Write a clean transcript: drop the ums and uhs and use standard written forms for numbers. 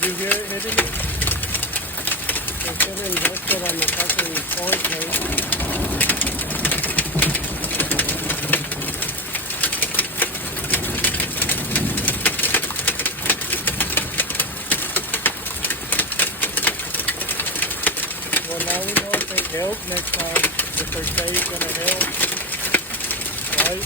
You hear it hitting it? They should have invested on the fucking forward plate. Well, now we know if they help next time, if their pay is gonna help, right?